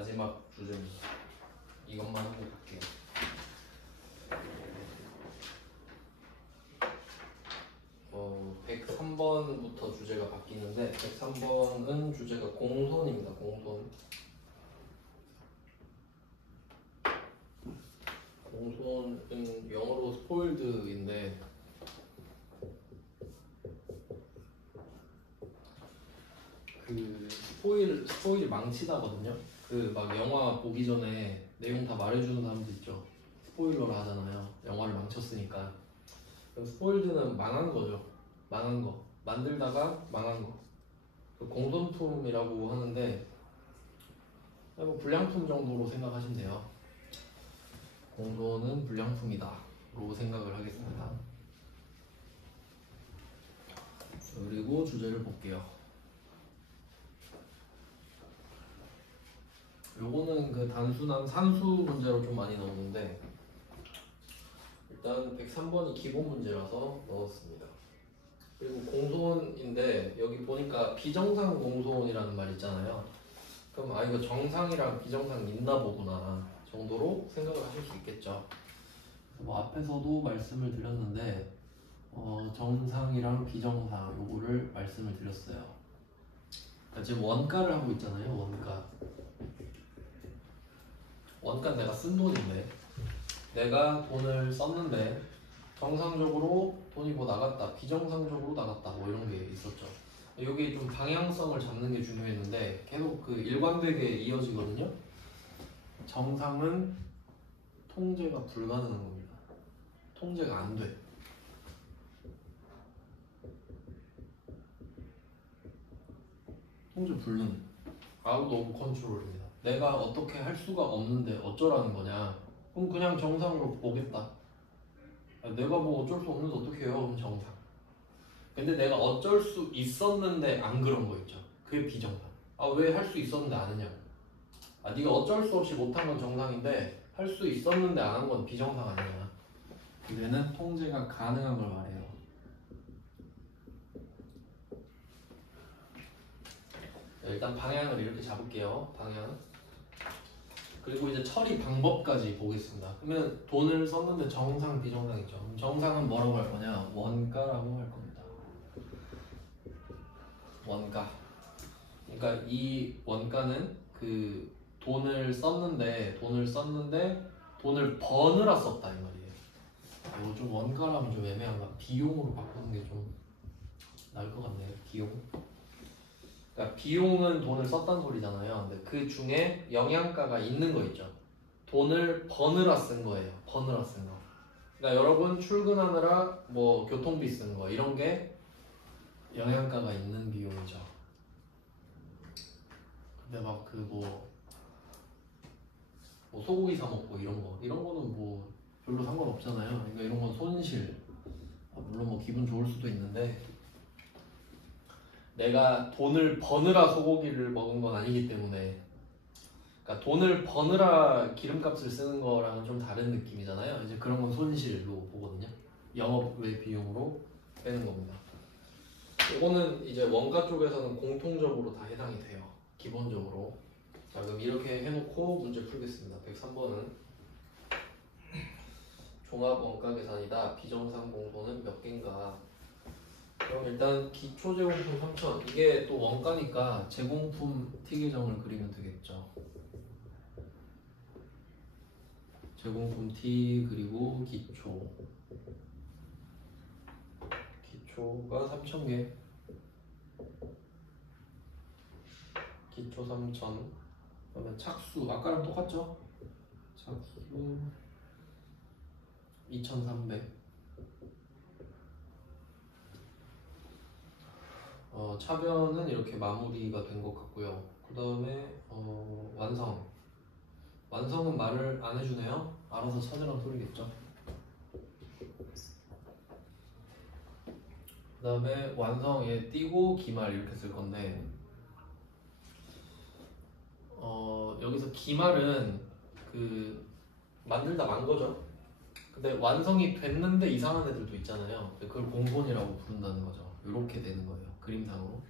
마지막 주제입니다. 이것만 하고 갈게요. 어, 103번부터 주제가 바뀌는데 103번은 주제가 공손입니다. 공손. 공손은 영어로 스포일드인데 그 스포일 망치다거든요. 그 막 영화 보기 전에 내용 다 말해주는 사람들 있죠. 스포일러를 하잖아요. 영화를 망쳤으니까. 스포일드는 망한 거죠. 망한 거. 만들다가 망한 거. 공손품이라고 하는데 뭐 불량품 정도로 생각하시면 돼요. 공손은 불량품이다 로 생각을 하겠습니다. 그리고 주제를 볼게요. 요거는 그 단순한 산수 문제로 좀 많이 나오는데 일단 103번이 기본 문제라서 넣었습니다. 그리고 공손인데 여기 보니까 비정상 공손이라는 말 있잖아요. 그럼 아 이거 정상이랑 비정상 있나 보구나 정도로 생각을 하실 수 있겠죠. 뭐 앞에서도 말씀을 드렸는데 정상이랑 비정상 요거를 말씀을 드렸어요. 그러니까 지금 원가를 하고 있잖아요. 원가 내가 쓴 돈인데 내가 돈을 썼는데 정상적으로 돈이 뭐 나갔다, 비정상적으로 나갔다 뭐 이런 게 있었죠. 여기 좀 방향성을 잡는 게 중요했는데 계속 그 일관되게 이어지거든요. 정상은 통제가 불가능한 겁니다. 통제가 안 돼. 통제 불능. 아웃 오브 컨트롤입니다. 내가 어떻게 할 수가 없는데 어쩌라는 거냐. 그럼 그냥 정상으로 보겠다. 내가 뭐 어쩔 수 없는데 어떻게 해요? 그럼 정상. 근데 내가 어쩔 수 있었는데 안 그런 거 있죠. 그게 비정상. 아 왜 할 수 있었는데 안 했냐고. 아 네가 어쩔 수 없이 못한 건 정상인데 할 수 있었는데 안 한 건 비정상 아니냐. 얘는 통제가 가능한 걸 말해요. 일단 방향을 이렇게 잡을게요. 방향. 그리고 이제 처리 방법까지 보겠습니다. 그러면 돈을 썼는데 정상, 비정상이죠. 정상은 뭐라고 할 거냐? 원가라고 할 겁니다. 원가. 그러니까 이 원가는 그 돈을 썼는데 돈을 버느라 썼다 이 말이에요. 이거 좀 원가라면 좀 애매한가? 비용으로 바꾸는 게 좀 나을 것 같네요. 비용. 그러니까 비용은 돈을 썼다는 소리잖아요. 근데 그 중에 영양가가 있는 거 있죠. 돈을 버느라 쓴 거예요. 버느라 쓴 거. 그러니까 여러분 출근하느라 뭐 교통비 쓴 거 이런 게 영양가가 있는 비용이죠. 근데 막 그 뭐 소고기 사 먹고 이런 거는 뭐 별로 상관없잖아요. 그러니까 이런 건 손실. 물론 뭐 기분 좋을 수도 있는데 내가 돈을 버느라 소고기를 먹은 건 아니기 때문에. 그러니까 돈을 버느라 기름값을 쓰는 거랑은 좀 다른 느낌이잖아요. 이제 그런 건 손실로 보거든요. 영업 외 비용으로 빼는 겁니다. 이거는 이제 원가 쪽에서는 공통적으로 다 해당이 돼요. 기본적으로. 자 그럼 이렇게 해놓고 문제 풀겠습니다. 103번은 종합 원가 계산이다. 비정상 공소는 몇 개인가? 그럼 일단 기초 제공품 3,000. 이게 또 원가니까 제공품 T 계정을 그리면 되겠죠. 제공품 T 그리고 기초가 3,000개. 기초 3,000. 그러면 착수 아까랑 똑같죠? 착수 2,300. 차변은 이렇게 마무리가 된 것 같고요. 그 다음에 완성은 말을 안 해주네요. 알아서 찾으라는 소리겠죠. 그 다음에 완성에 띄고 기말 이렇게 쓸 건데 여기서 기말은 그 만들다 만 거죠. 근데 완성이 됐는데 이상한 애들도 있잖아요. 그걸 공손이라고 부른다는 거죠. 이렇게 되는 거예요. 그림상으로.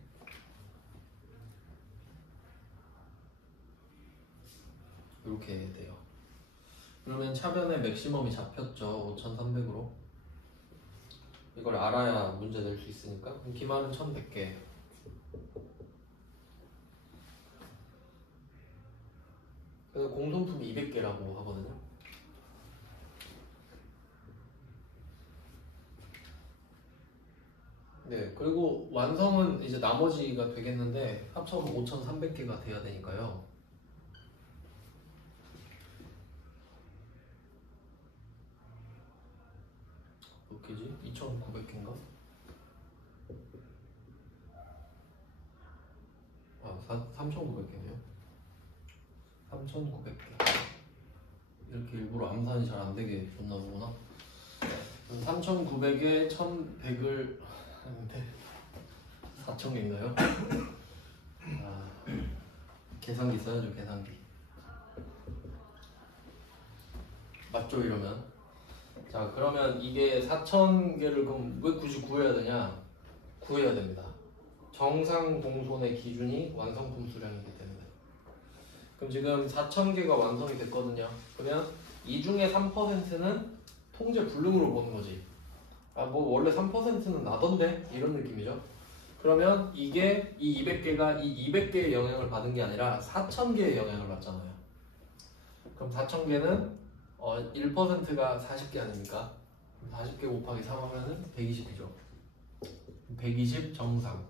이렇게 돼요. 그러면 차변의 맥시멈이 잡혔죠. 5300으로. 이걸 알아야 문제 낼 수 있으니까. 그럼 기말은 1100개. 그래서 공손품이 200개라고 하거든요. 네, 그리고 완성은 이제 나머지가 되겠는데 합쳐서 5300개가 돼야 되니까요. 몇 개지? 2900개인가? 아, 3900개네요. 3900개. 이렇게 일부러 암산이 잘 안되게 줬나 보구나. 3900에 1100을 하는데 4000개인가요? 아, 계산기 써야죠. 계산기. 맞죠? 이러면. 자, 그러면 이게 4000개를 그럼 왜 굳이 구해야 되냐? 구해야 됩니다. 정상 공손의 기준이 완성품 수량이기 때문에. 그럼 지금 4000개가 완성이 됐거든요. 그러면 이 중에 3%는 통제 불능으로 보는 거지. 아, 뭐 원래 3%는 나던데? 이런 느낌이죠. 그러면 이게 이 200개가 이 200개의 영향을 받은 게 아니라 4000개의 영향을 받잖아요. 그럼 4000개는 1%가 40개 아닙니까? 40개 곱하기 3 하면은 120이죠. 120 정상.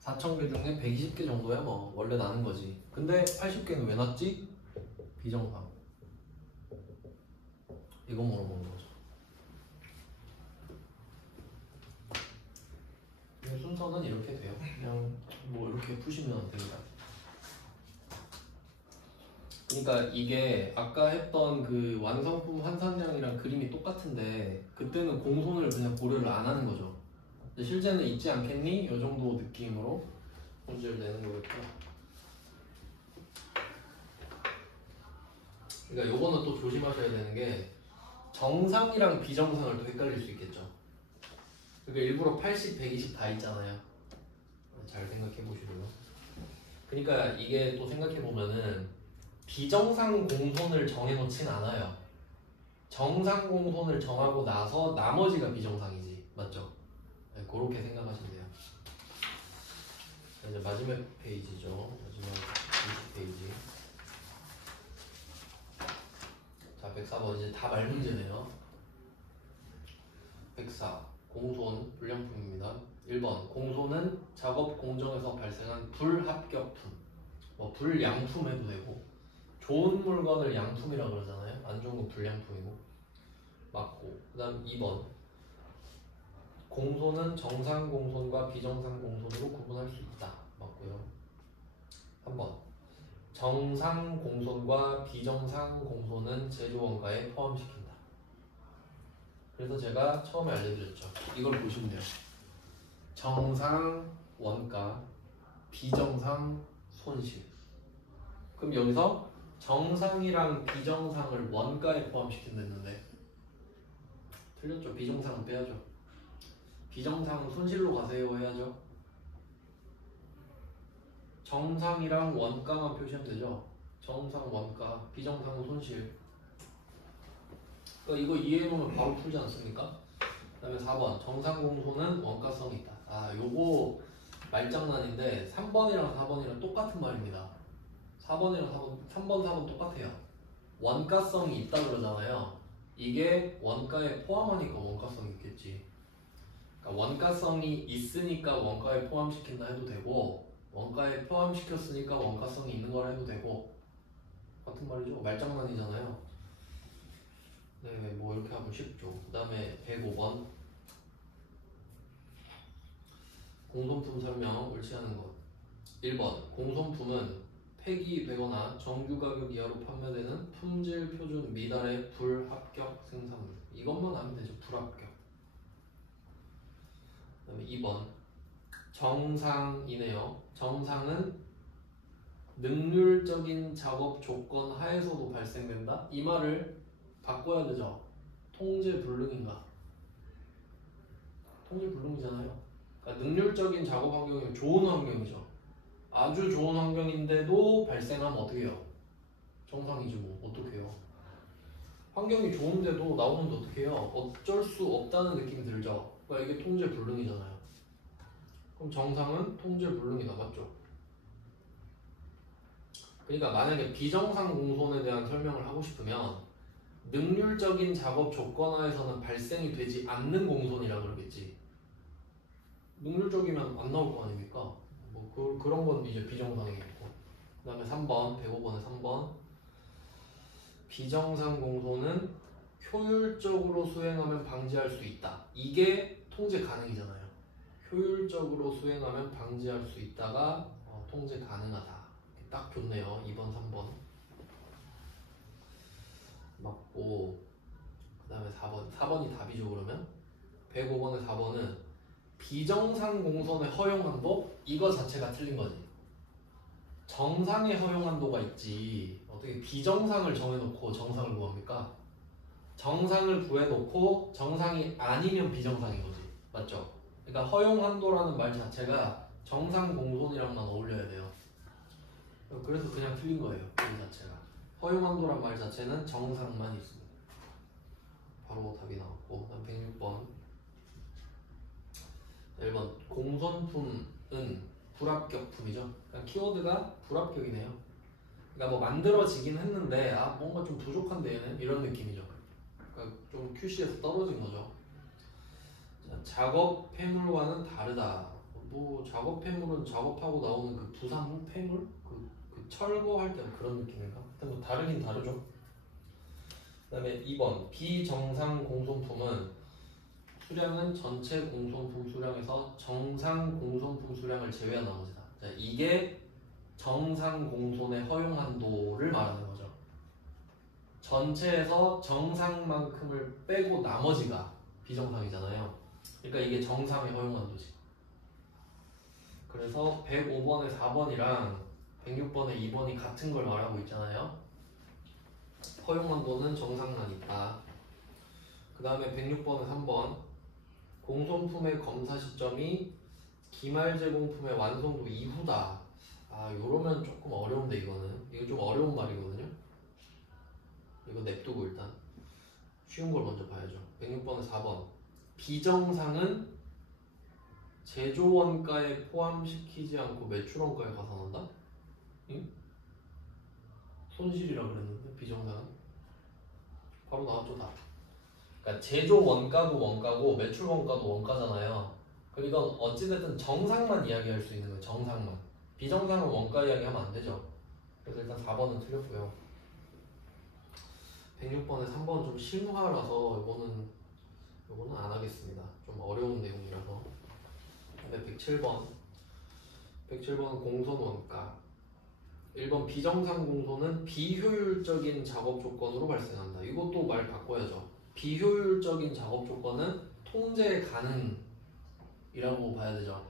4000개 중에 120개 정도야 뭐 원래 나는 거지. 근데 80개는 왜 났지? 비정상. 이거 물어보는 거죠. 순서는 이렇게 돼요. 그냥 뭐 이렇게 푸시면 됩니다. 그러니까 이게 아까 했던 그 완성품 환산량이랑 그림이 똑같은데 그때는 공손을 그냥 고려를 안 하는 거죠. 근데 실제는 있지 않겠니? 이 정도 느낌으로 문제를 내는 거겠죠. 그러니까 요거는 또 조심하셔야 되는 게 정상이랑 비정상을 또 헷갈릴 수 있겠죠. 그러니까 일부러 80, 120 다 있잖아요. 잘 생각해 보시고요. 그러니까 이게 또 생각해 보면은 비정상 공손을 정해놓진 않아요. 정상 공손을 정하고 나서 나머지가 비정상이지. 맞죠? 네, 그렇게 생각하시면 돼요. 이제 마지막 페이지죠. 마지막 20페이지. 자, 104번 이제 다 말문제네요. 104 공손 불량품입니다. 1번 공손은 작업 공정에서 발생한 불합격품, 뭐 불량품 해도 되고 좋은 물건을 양품이라고 그러잖아요. 안 좋은 건 불량품이고 맞고. 그 다음 2번 공손은 정상 공손과 비정상 공손으로 구분할 수 있다. 맞고요. 3번 정상 공손과 비정상 공손은 제조 원가에 포함시킨다. 그래서 제가 처음에 알려드렸죠. 이걸 보시면 돼요. 정상 원가, 비정상 손실. 그럼 여기서 정상이랑 비정상을 원가에 포함시킨다 했는데 틀렸죠. 비정상은 빼야죠. 비정상은 손실로 가세요 해야죠. 정상이랑 원가만 표시하면 되죠. 정상 원가, 비정상은 손실. 그러니까 이거 이해해놓으면 바로 풀지 않습니까? 그 다음에 4번 정상 공손은 원가성이 있다. 아, 요거 말장난인데 3번이랑 4번이랑 똑같은 말입니다. 4번이랑 4번, 3번, 4번 똑같아요. 원가성이 있다 그러잖아요. 이게 원가에 포함하니까 원가성이 있겠지. 그러니까 원가성이 있으니까 원가에 포함시킨다 해도 되고 원가에 포함시켰으니까 원가성이 있는 걸 해도 되고 같은 말이죠. 말장난이잖아요. 네, 뭐 이렇게 하면 쉽죠. 그 다음에 105번 공손품 설명 옳지 않은 것. 1번 공손품은 폐기되거나 정규 가격 이하로 판매되는 품질 표준 미달의 불합격 생산물. 이것만 하면 되죠. 불합격. 그 다음에 2번 정상이네요. 정상은 능률적인 작업 조건 하에서도 발생된다. 이 말을 바꿔야 되죠. 통제 불능인가? 통제 불능이잖아요. 그러니까 능률적인 작업 환경이면 좋은 환경이죠. 아주 좋은 환경인데도 발생하면 어떻게 해요? 정상이지 뭐. 어떻게 해요? 환경이 좋은데도 나오는데 어떻게 해요? 어쩔 수 없다는 느낌이 들죠? 그러니까 이게 통제 불능이잖아요. 그럼 정상은 통제 불능이다. 맞죠? 그러니까 만약에 비정상 공손에 대한 설명을 하고 싶으면 능률적인 작업 조건하에서는 발생이 되지 않는 공손이라 그러겠지. 능률적이면 안 나올 거 아닙니까? 뭐 그런 건 이제 비정상이겠고. 그 다음에 3번, 105번에 3번. 비정상 공손은 효율적으로 수행하면 방지할 수 있다. 이게 통제 가능이잖아요. 효율적으로 수행하면 방지할 수 있다가 통제 가능하다. 딱 좋네요. 2번, 3번. 맞고. 그 다음에 4번. 4번이 답이죠, 그러면? 105번에 4번은 비정상 공손의 허용한도? 이거 자체가 틀린 거지. 정상의 허용한도가 있지. 어떻게 비정상을 정해놓고 정상을 구합니까? 정상을 구해놓고 정상이 아니면 비정상인 거지. 맞죠? 그러니까 허용한도라는 말 자체가 정상 공손이랑만 어울려야 돼요. 그래서 그냥 틀린 거예요. 이 자체가. 허용한도란 말 자체는 정상만 있습니다. 바로 답이 나왔고. 그다음 106번. 1번. 공손품은 불합격품이죠. 그러니까 키워드가 불합격이네요. 그러니까 뭐 만들어지긴 했는데 뭔가 좀 부족한데 얘는 이런 느낌이죠. 그러니까 좀 QC에서 떨어진 거죠. 자, 작업 폐물과는 다르다. 뭐 작업 폐물은 작업하고 나오는 그 부산 폐물? 그 철거할 때 그런 느낌인가? 근데 뭐 다르긴 다르죠. 그 다음에 2번. 비정상 공손품은 수량은 전체 공손품 수량에서 정상 공손품 수량을 제외한 나머지다. 자, 이게 정상 공손의 허용 한도를 말하는 거죠. 전체에서 정상만큼을 빼고 나머지가 비정상이잖아요. 그러니까 이게 정상의 허용 한도지. 그래서 105번에 4번이랑 106번에 2번이 같은 걸 말하고 있잖아요. 허용 한도는 정상만 있다. 그 다음에 106번에 3번. 공손품의 검사 시점이 기말 제공품의 완성도 이후다. 요러면 조금 어려운데 이거는. 이거 좀 어려운 말이거든요. 이거 냅두고 일단 쉬운 걸 먼저 봐야죠. 106번에 4번. 비정상은 제조 원가에 포함시키지 않고 매출 원가에 가산한다? 응? 손실이라 그랬는데 비정상은? 바로 나왔죠 다. 그러니까 제조 원가도 원가고 매출 원가도 원가잖아요. 그러니까 어찌됐든 정상만 이야기할 수 있는 거예요. 정상만. 비정상은 원가 이야기하면 안 되죠. 그래서 일단 4번은 틀렸고요. 106번에 3번은 좀 실무화라서 이거는 안 하겠습니다. 좀 어려운 내용이라서. 근데 107번. 107번은 공손 원가. 1번 비정상 공손은 비효율적인 작업 조건으로 발생한다. 이것도 말 바꿔야죠. 비효율적인 작업 조건은 통제 가능이라고 봐야 되죠.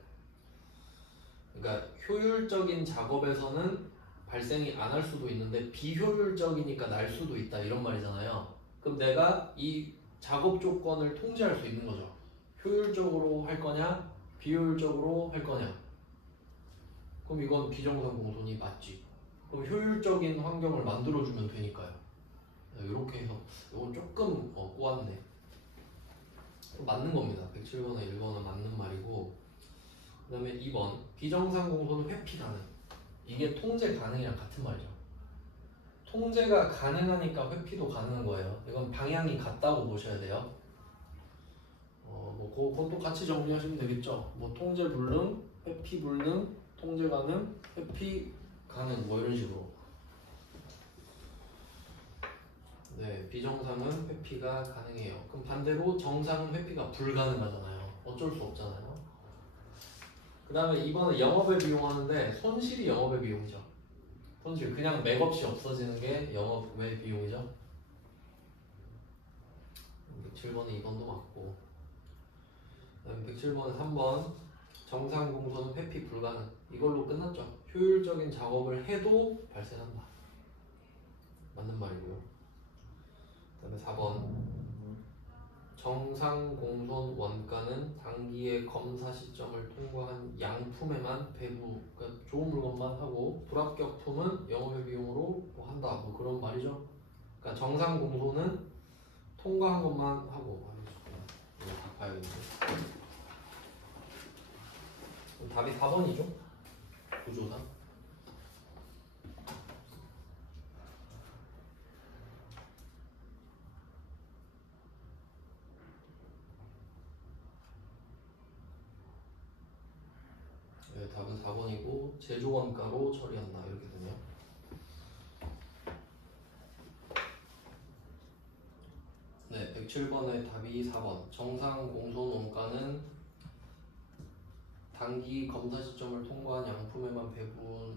그러니까 효율적인 작업에서는 발생이 안 할 수도 있는데 비효율적이니까 날 수도 있다 이런 말이잖아요. 그럼 내가 이 작업 조건을 통제할 수 있는 거죠. 효율적으로 할 거냐 비효율적으로 할 거냐. 그럼 이건 비정상 공손이 맞지. 그럼 효율적인 환경을 만들어주면 되니까요. 이렇게 해서 이건 조금 꼬았네. 맞는 겁니다. 107번에 1번은 맞는 말이고. 그 다음에 2번 비정상 공손은 회피 가능. 이게 통제 가능이랑 같은 말이죠. 통제가 가능하니까 회피도 가능한 거예요. 이건 방향이 같다고 보셔야 돼요. 뭐 그것도 같이 정리하시면 되겠죠. 뭐 통제 불능, 회피 불능, 통제 가능, 회피 가능 뭐 이런 식으로. 네, 비정상은 회피가 가능해요. 그럼 반대로 정상은 회피가 불가능하잖아요. 어쩔 수 없잖아요. 그 다음에 이번에 영업에 비용하는데 손실이 영업의 비용이죠. 손실 그냥 맥없이 없어지는 게 영업의 비용이죠. 107번에 2번도 맞고. 그 다음에 107번에 3번 정상 공손은 회피 불가능. 이걸로 끝났죠. 효율적인 작업을 해도 발생한다. 맞는 말이고요. 그 다음에 4번 정상 공손 원가는 단기의 검사 시점을 통과한 양품에만 배부, 그러니까 좋은 물건만 하고 불합격품은 영업의 비용으로 뭐 한다, 뭐 그런 말이죠. 그러니까 정상 공손은 통과한 것만 하고. 이거 다 봐야겠네. 그럼 답이 4번이죠? 구조상. 네, 답은 4번이고 제조원가로 처리한다 이렇게 되네요. 네, 107번의 답이 4번. 정상 공손 원가는 단기 검사 시점을 통과한 양품에만 배분하며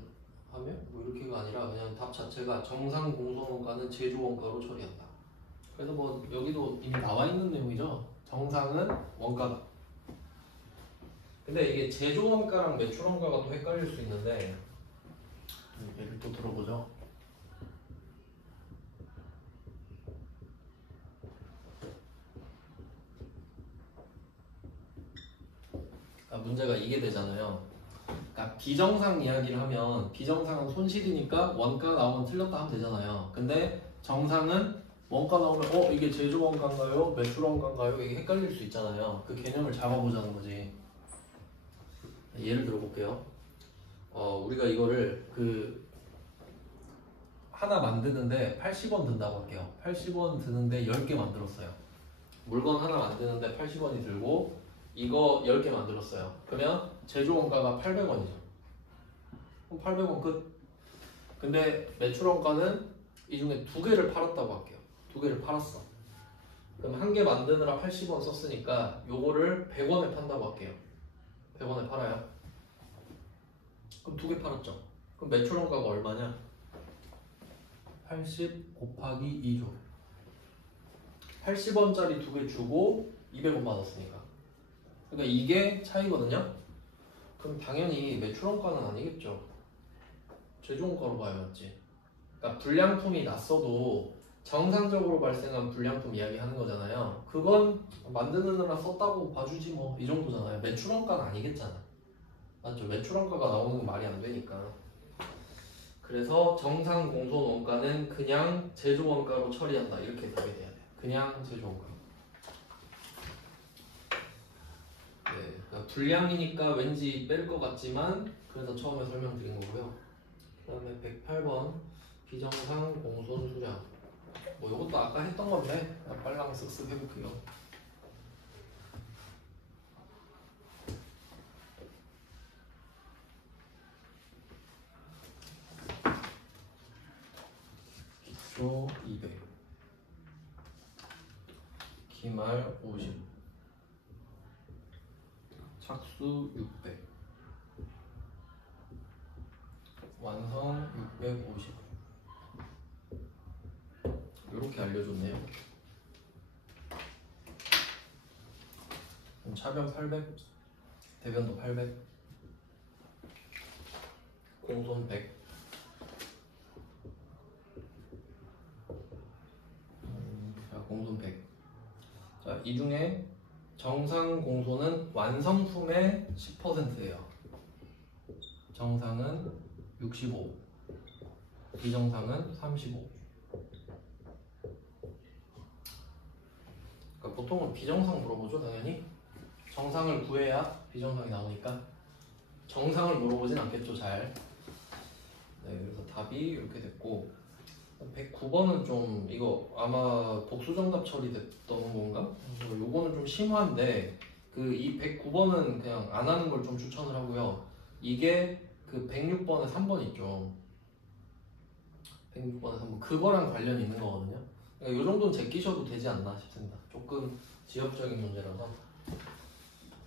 뭐 이렇게가 아니라 그냥 답 자체가 정상 공손 원가는 제조 원가로 처리한다. 그래서 뭐 여기도 이미 나와 있는 내용이죠. 정상은 원가다. 근데 이게 제조 원가랑 매출 원가가 또 헷갈릴 수 있는데 예를 또 들어보죠. 문제가 이게 되잖아요. 그러니까 비정상 이야기를 하면 비정상은 손실이니까 원가 나오면 틀렸다 하면 되잖아요. 근데 정상은 원가 나오면 이게 제조 원가인가요? 매출 원가인가요? 이게 헷갈릴 수 있잖아요. 그 개념을 잡아보자는 거지. 예를 들어 볼게요. 우리가 이거를 하나 만드는데 80원 든다고 할게요. 80원 드는데 10개 만들었어요. 물건 하나 만드는데 80원이 들고 이거 10개 만들었어요. 그러면 제조 원가가 800원이죠. 그럼 800원 끝. 근데 매출 원가는 이 중에 2개를 팔았다고 할게요. 2개를 팔았어. 그럼 한 개 만드느라 80원 썼으니까 요거를 100원에 판다고 할게요. 100원에 팔아요. 그럼 2개 팔았죠. 그럼 매출 원가가 얼마냐? 80 곱하기 2죠. 80원짜리 2개 주고 200원 받았으니까. 그러니까 이게 차이거든요. 그럼 당연히 매출 원가는 아니겠죠. 제조 원가로 봐야 맞지. 그러니까 불량품이 났어도 정상적으로 발생한 불량품 이야기하는 거잖아요. 그건 만드느라 썼다고 봐주지 뭐 이 정도잖아요. 매출 원가는 아니겠잖아. 맞죠? 매출 원가가 나오는 건 말이 안 되니까. 그래서 정상 공손 원가는 그냥 제조 원가로 처리한다 이렇게 답이 돼야 돼. 그냥 제조 원가. 네, 그러니까 불량이니까 왠지 뺄 것 같지만 그래서 처음에 설명드린 거고요. 그 다음에 108번 비정상 공손 수량. 뭐 이것도 아까 했던 건데 그냥 빨랑 쓱쓱 해볼게요. 기초 200 기말 50 착수 600 완성 650 이렇게 알려줬네요. 차변 800 대변도 800 공손 100 자, 공손 100 자, 이 중에 정상 공손은 완성품의 10%예요. 정상은 65 비정상은 35. 그러니까 보통은 비정상 물어보죠 당연히. 정상을 구해야 비정상이 나오니까 정상을 물어보진 않겠죠 잘. 네, 그래서 답이 이렇게 됐고 109번은 좀 이거 아마 복수 정답 처리됐던 건가? 그래서 요거는 좀 심한데 이 109번은 그냥 안 하는 걸 좀 추천을 하고요. 이게 106번에 3번 있죠. 106번에 3번 그거랑 관련이 있는 거거든요. 그러니까 요 정도는 제끼셔도 되지 않나 싶습니다. 조금 지역적인 문제라서.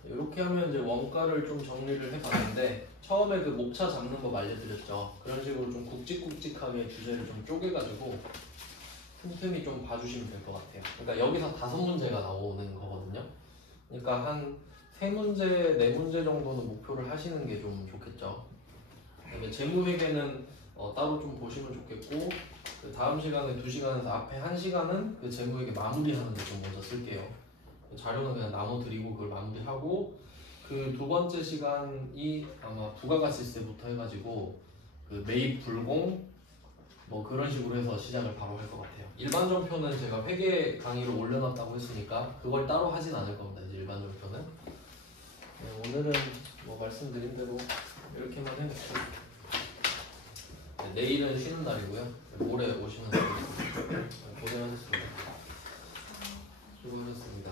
이렇게 하면 이제 원가를 좀 정리를 해봤는데 처음에 목차 잡는 법 알려드렸죠. 그런 식으로 좀 굵직굵직하게 주제를 좀 쪼개가지고 틈틈이 좀 봐주시면 될 것 같아요. 그러니까 여기서 5문제가 나오는 거거든요. 그러니까 한 3문제, 4문제 정도는 목표를 하시는 게 좀 좋겠죠. 그다음에 재무회계는 따로 좀 보시면 좋겠고 다음 시간에 2시간에서 앞에 1시간은 재무회계 마무리하는 데 좀 먼저 쓸게요. 자료는 그냥 나눠드리고 그걸 마무리하고 그 두 번째 시간이 아마 부가가치세부터 해가지고 그 매입 불공 뭐 그런 식으로 해서 시작을 바로 할 것 같아요. 일반전표는 제가 회계 강의를 올려놨다고 했으니까 그걸 따로 하진 않을 겁니다. 이제 일반전표는. 네, 오늘은 뭐 말씀드린 대로 이렇게만 해볼게요. 네, 내일은 쉬는 날이고요. 모레 오시면 되겠습니다. 고생하셨습니다. 수고하셨습니다.